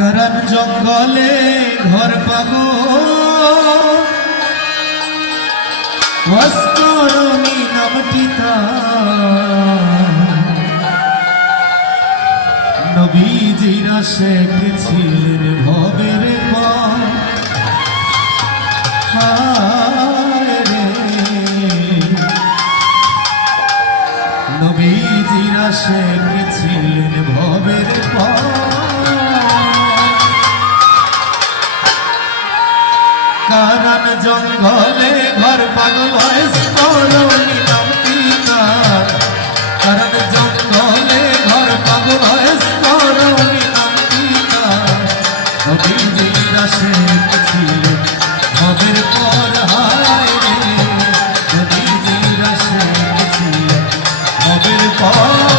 करन जंगले घर पागो वस्तुरनी नामटिता नबीजीरा शेखेছিলেন ভবের পথ হায় রে নবীজিরা শেখেছিলেন ভবের পথ কারণ জঙ্গলে ঘর পাগল হয় স্তরণী নামটিতা কারণ জঙ্গলে ঘর পাগল হয় স্তরণী নামটিতা নবীজিরা শেখেছিলেন ভবের পথ হায় রে নবীজিরা শেখেছিলেন ভবের পথ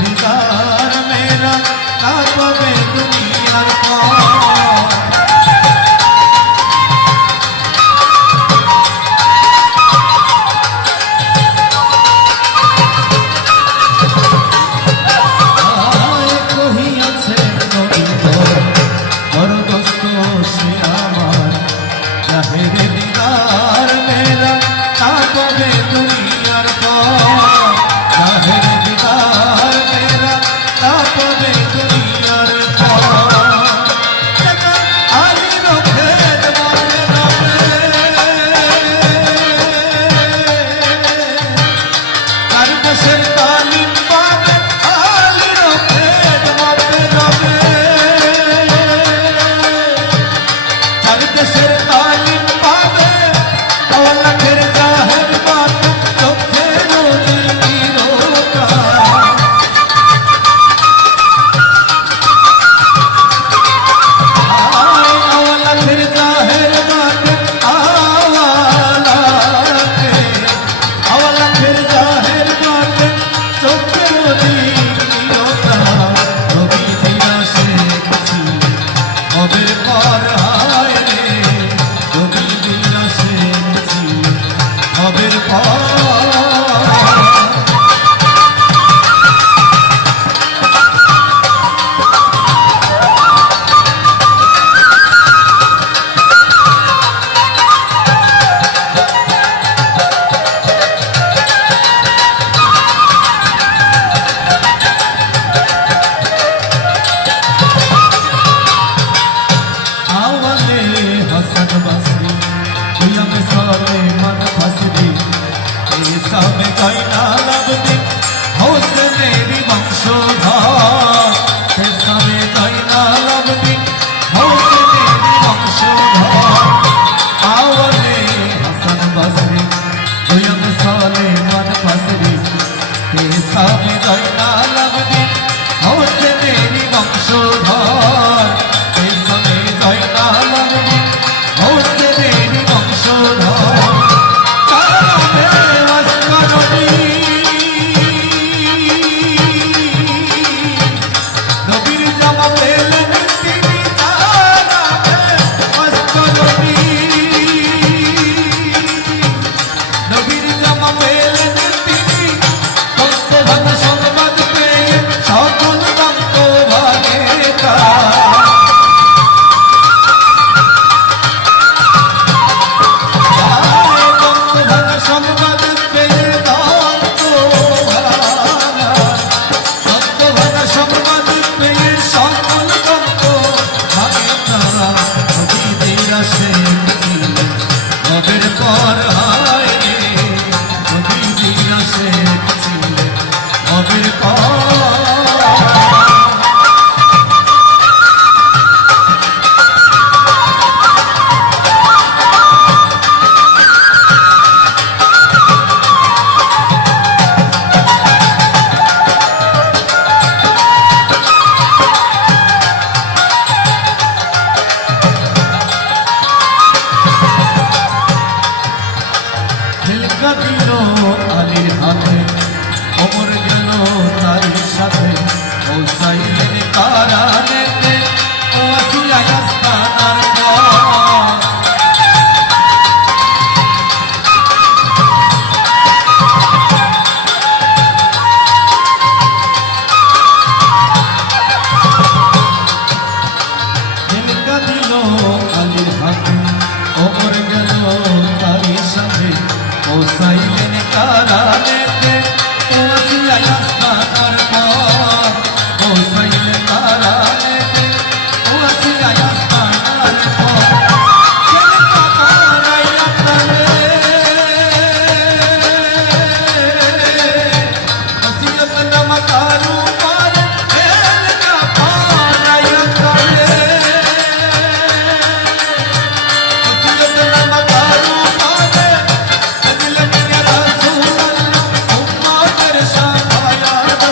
दीदार मेरा ना पवे दुनिया दीदार मेरा ना पवे दुनियार বংশধর ঝিলকা দিল আলীর হাতে ওমর গেল তারই সাথে পৌঁছাইলেন কারানেতে ও আসিয়া আস্তানার পর ঝিলকা দিল আলীর হাতে ওমর গেল তারই সাথে পৌঁছাইলেন কারানেতে ও আসিয়া আস্তানার পর পৌঁছাইলেন কারানেতে ও আসিয়া আস্তানার পর ঝিলকা মারাইয়া তারে ওসিয়ত নামা কারু পার ঝিলকা মারাইয়া তারে ওসিয়ত নামা কারু পার দিলেন ইয়া রাসূলুল্লাহ উম্মতের শাফায়াত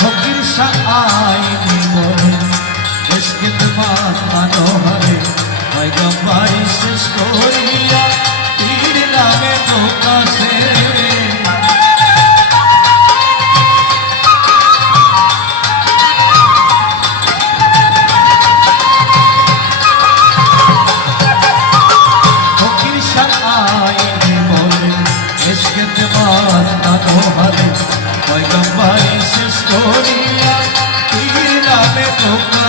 ফকির শাহ আইনি বলে ইশকে তোমাস মানহারে পয়গম্বরি শেষ করিয়া পীর নামে প্রকাশে ফকির শাহ আইনি বলে ইশকে তোমাস মানহারে পয়গম্বরি শেষ করিয়া পীর নামে প্রকাশে